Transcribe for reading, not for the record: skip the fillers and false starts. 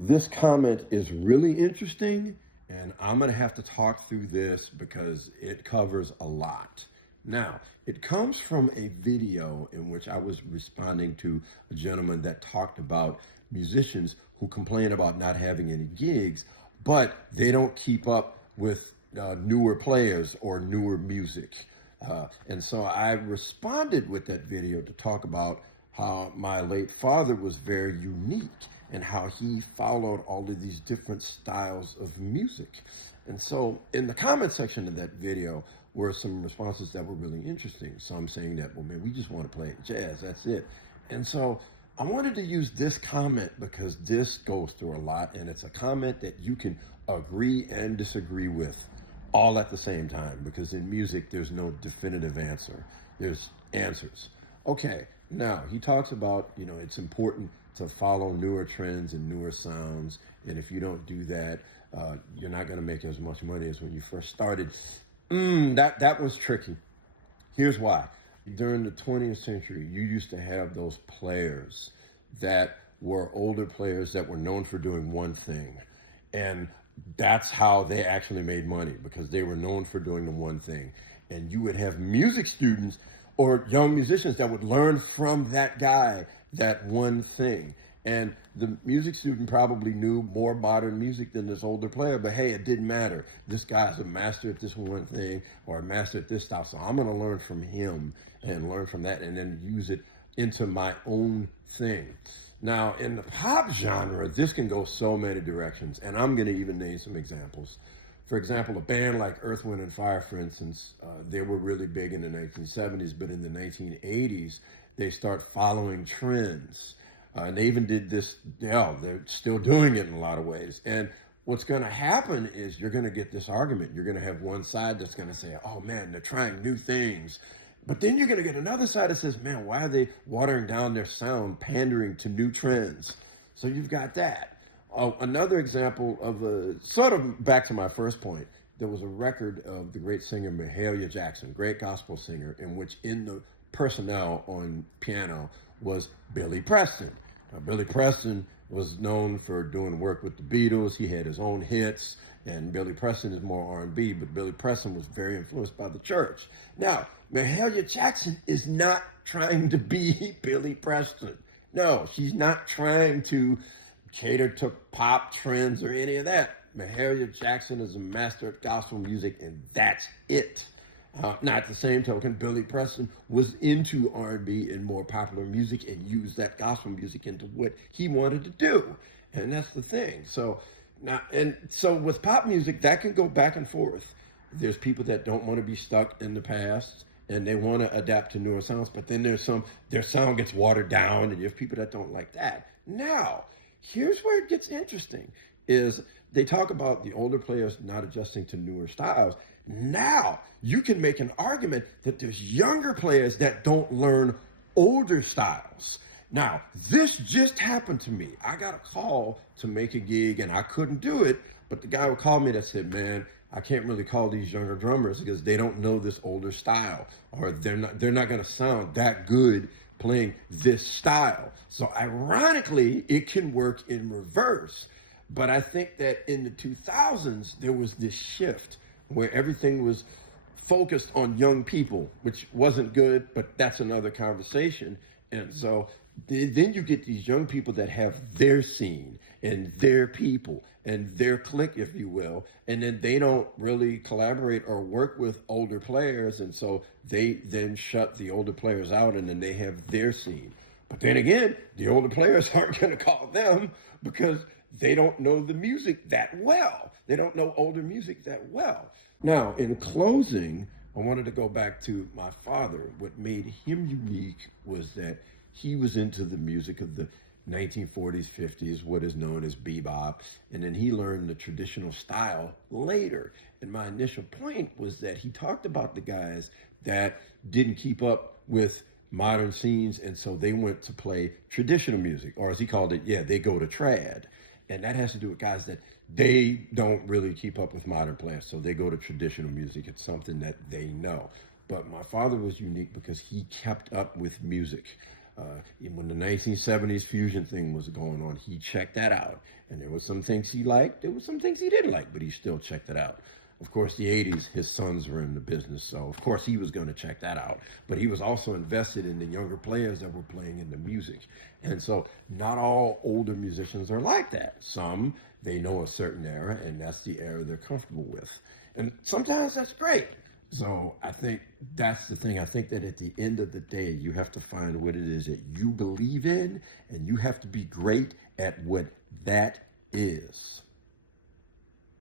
This comment is really interesting, and I'm going to have to talk through this because it covers a lot. Now, it comes from a video in which I was responding to a gentleman that talked about musicians who complain about not having any gigs, but they don't keep up with newer players or newer music. And so I responded with that video to talk about how my late father was very unique and how he followed all of these different styles of music. And so in the comment section of that video were some responses that were really interesting. Some saying that, well, man, we just want to play jazz, that's it. And so I wanted to use this comment because this goes through a lot, and it's a comment that you can agree and disagree with all at the same time, because in music there's no definitive answer, there's answers. Okay, now he talks about, it's important to follow newer trends and newer sounds, and if you don't do that, you're not going to make as much money as when you first started. That was tricky. Here's why. During the 20th century, you used to have those players that were older players that were known for doing one thing, and that's how they actually made money, because they were known for doing the one thing. And you would have music students or young musicians that would learn from that guy that one thing. And the music student probably knew more modern music than this older player, but hey, it didn't matter. This guy's a master at this one thing or a master at this style, so I'm going to learn from him and learn from that and then use it into my own thing. Now, in the pop genre, this can go so many directions, and I'm going to even name some examples. For example, a band like Earth, Wind, and Fire, for instance, they were really big in the 1970s, but in the 1980s, they start following trends. And they even did this, they're still doing it in a lot of ways. And what's going to happen is you're going to get this argument. You're going to have one side that's going to say, oh man, they're trying new things. But then you're going to get another side that says, man, why are they watering down their sound, pandering to new trends? So you've got that. Another example of sort of back to my first point, there was a record of the great singer Mahalia Jackson, great gospel singer, in which in the personnel on piano was Billy Preston. Now, Billy Preston was known for doing work with the Beatles. He had his own hits, and Billy Preston is more R&B, but Billy Preston was very influenced by the church. Now, Mahalia Jackson is not trying to be Billy Preston. No, she's not trying to cater to pop trends or any of that. Mahalia Jackson is a master of gospel music, and that's it. Now, at the same token, Billy Preston was into R&B and more popular music and used that gospel music into what he wanted to do. And that's the thing. So with pop music, that can go back and forth. There's people that don't want to be stuck in the past and they want to adapt to newer sounds, but then their sound gets watered down, and you have people that don't like that. Now, here's where it gets interesting, is they talk about the older players not adjusting to newer styles. Now, you can make an argument that there's younger players that don't learn older styles. Now, this just happened to me. I got a call to make a gig, and I couldn't do it, but the guy who called me that said, man, I can't really call these younger drummers because they don't know this older style, or they're not going to sound that good playing this style. So ironically, it can work in reverse. But I think that in the 2000s, there was this shift where everything was focused on young people, which wasn't good, but that's another conversation. And so then you get these young people that have their scene and their people and their clique, if you will, and then they don't really collaborate or work with older players, and so they then shut the older players out, and then they have their scene. But then again, the older players aren't going to call them because they don't know the music that well. They don't know older music that well. Now, in closing, I wanted to go back to my father. What made him unique was that he was into the music of the 1940s, 50s, what is known as bebop, and then he learned the traditional style later. And my initial point was that he talked about the guys that didn't keep up with modern scenes, and so they went to play traditional music, or as he called it, they go to trad. And that has to do with guys that they don't really keep up with modern players, so they go to traditional music. It's something that they know. But my father was unique because he kept up with music. When the 1970s fusion thing was going on, he checked that out. And there were some things he liked, there were some things he didn't like, but he still checked it out. Of course, the 80s, his sons were in the business, so of course he was going to check that out. But he was also invested in the younger players that were playing in the music. And so not all older musicians are like that. Some, they know a certain era, and that's the era they're comfortable with. And sometimes that's great. So I think that's the thing. I think that at the end of the day, you have to find what it is that you believe in, and you have to be great at what that is.